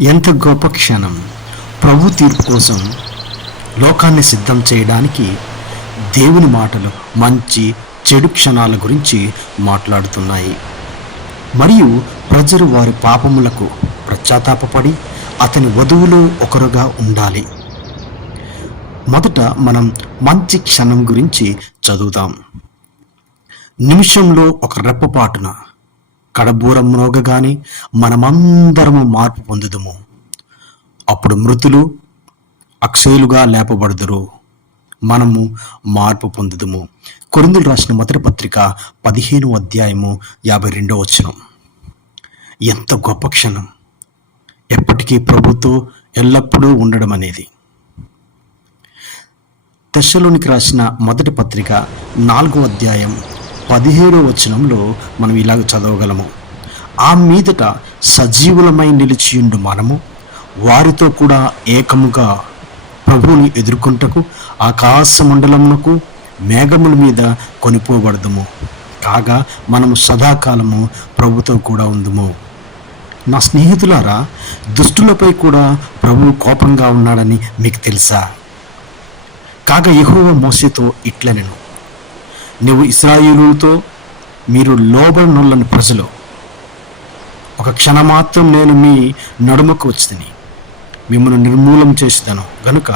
ఎంత గొప్ప క్షణం. ప్రభు తీర్పు కోసం లోకాన్ని సిద్ధం చేయడానికి దేవుని మాటలు మంచి చెడు క్షణాల గురించి మాట్లాడుతున్నాయి. మరియు ప్రజలు వారి పాపములకు పశ్చాత్తాపడి అతని వధువులో ఒకరుగా ఉండాలి. మొదట మనం మంచి క్షణం గురించి చదువుదాం. నిమిషంలో ఒక రెప్పపాటున కడబూరం మ్రోగగానే మనమందరము మార్పు పొందుదుము. అప్పుడు మృతులు అక్షయులుగా లేపబడుదురు. మనము మార్పు పొందుదుము. కొరిందులు రాసిన మొదటి పత్రిక పదిహేను అధ్యాయము యాభై రెండో వచనం. ఎంత గొప్ప క్షణం. ఎప్పటికీ ప్రభుతో ఎల్లప్పుడూ ఉండడం అనేది. దశలోనికి రాసిన మొదటి పత్రిక నాలుగో అధ్యాయం పదిహేడో వచనంలో మనం ఇలాగ చదవగలము. ఆ మీదట సజీవులమై నిలిచియుండు మనము. వారితో కూడా ఏకముగా ప్రభువుని ఎదుర్కొంటకు ఆకాశ మండలమునకు మేఘముల మీద కొనిపోబడదుము. కాగా మనము సదాకాలము ప్రభుతో కూడా ఉందుము. నా స్నేహితులారా దుష్టులపై కూడా ప్రభువు కోపంగా ఉన్నాడని మీకు తెలుసా? కాగా యెహోవా మోసేతో ఇట్లనెను. నువ్వు ఇస్రాయిలుతో మీరు లోబడినొల్లని ప్రజలు ఒక క్షణమాత్రం నేను మీ నడుమకు వచ్చిని మిమ్మల్ని నిర్మూలం చేస్తాను గనుక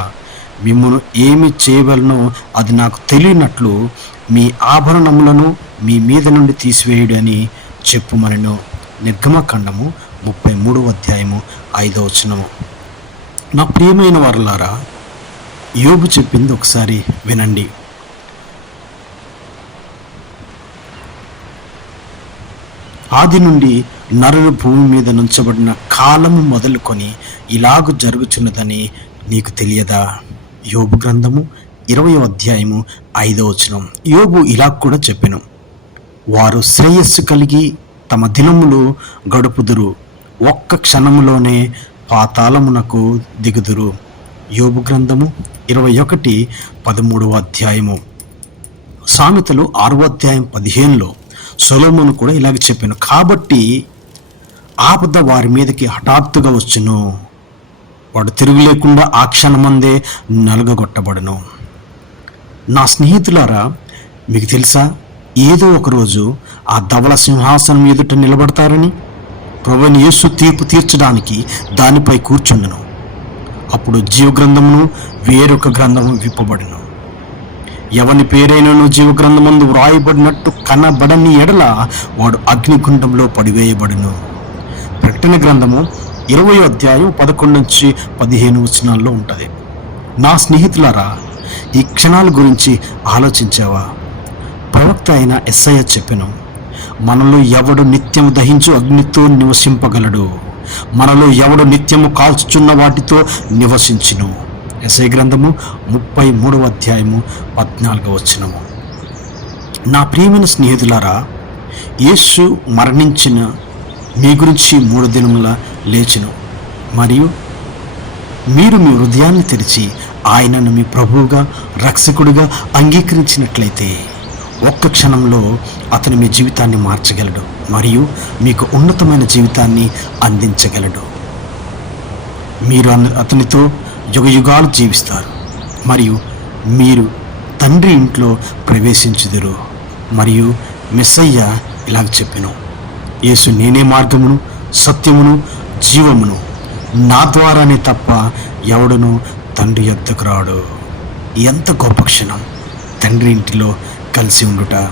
మిమ్మల్ని ఏమి చేయవలనో అది నాకు తెలియనట్లు మీ ఆభరణములను మీ మీద నుండి తీసివేయుడు అని చెప్పుమనను. నిర్గమకాండము ముప్పై మూడవ అధ్యాయము ఐదో వచనము. నా ప్రియమైన వారలారా యోబు చెప్పింది ఒకసారి వినండి. ఆది నుండి నరులు భూమి మీద నుంచబడిన కాలము మొదలుకొని ఇలాగు జరుగుచున్నదని నీకు తెలియదా? యోబు గ్రంథము ఇరవై అధ్యాయము ఐదో వచనం. యోబు ఇలా కూడా చెప్పెను. వారు శ్రేయస్సు కలిగి తమ దినములు గడుపుదురు. ఒక్క క్షణములోనే పాతాళమునకు దిగుదురు. యోబు గ్రంథము ఇరవై ఒకటి పదమూడవ అధ్యాయము. సామెతలు ఆరవ అధ్యాయం పదిహేనులో సొలోమును కూడా ఇలాగ చెప్పాను. కాబట్టి ఆపద వారి మీదకి హఠాత్తుగా వచ్చును. వాడు తిరుగు లేకుండా ఆ క్షణమందే నలుగగొట్టబడను. నా స్నేహితులారా మీకు తెలుసా ఏదో ఒకరోజు ఆ ధవల సింహాసనం ఎదుట నిలబడతారని? ప్రభుని యేసు తీర్పు తీర్చడానికి దానిపై కూర్చుండను. అప్పుడు జీవగ్రంథమును వేరొక గ్రంథము విప్పబడును. ఎవని పేరైనను జీవగ్రంథమందు వ్రాయబడినట్టు కనబడని ఎడల వాడు అగ్నిగుండంలో పడివేయబడును. ప్రకటన గ్రంథము ఇరవై అధ్యాయం పదకొండు నుంచి పదిహేను వచనాల్లో ఉంటుంది. నా స్నేహితులారా ఈ క్షణాల గురించి ఆలోచించావా? ప్రవక్త అయిన ఎస్ఐ చెప్పెను మనలో ఎవడు నిత్యం దహించు అగ్నితో నివసింపగలడు? మనలో ఎవడు నిత్యము కాల్చుచున్న వాటితో నివసించును? ఎస్ఐ గ్రంథము ముప్పై మూడవ అధ్యాయము పద్నాలుగవ వచనము. నా ప్రియమైన స్నేహితులారా యేసు మరణించిన మీ గురించి మూడు దినముల లేచును. మరియు మీరు మీ హృదయాన్ని తెరిచి ఆయనను మీ ప్రభువుగా రక్షకుడిగా అంగీకరించినట్లయితే ఒక్క క్షణంలో అతను మీ జీవితాన్ని మార్చగలడు మరియు మీకు ఉన్నతమైన జీవితాన్ని అందించగలడు. మీరు అతనితో యుగ యుగాలు జీవిస్తారు మరియు మీరు తండ్రి ఇంట్లో ప్రవేశించుదురు. మరియు మెస్సయ్య ఇలాగ చెప్పినాం. యేసు నేనే మార్గమును సత్యమును జీవమును. నా ద్వారానే తప్ప ఎవడును తండ్రి ఎద్దుకు రాడు. ఎంత గొప్ప క్షణం. తండ్రి ఇంటిలో కలిసి ఉండుట.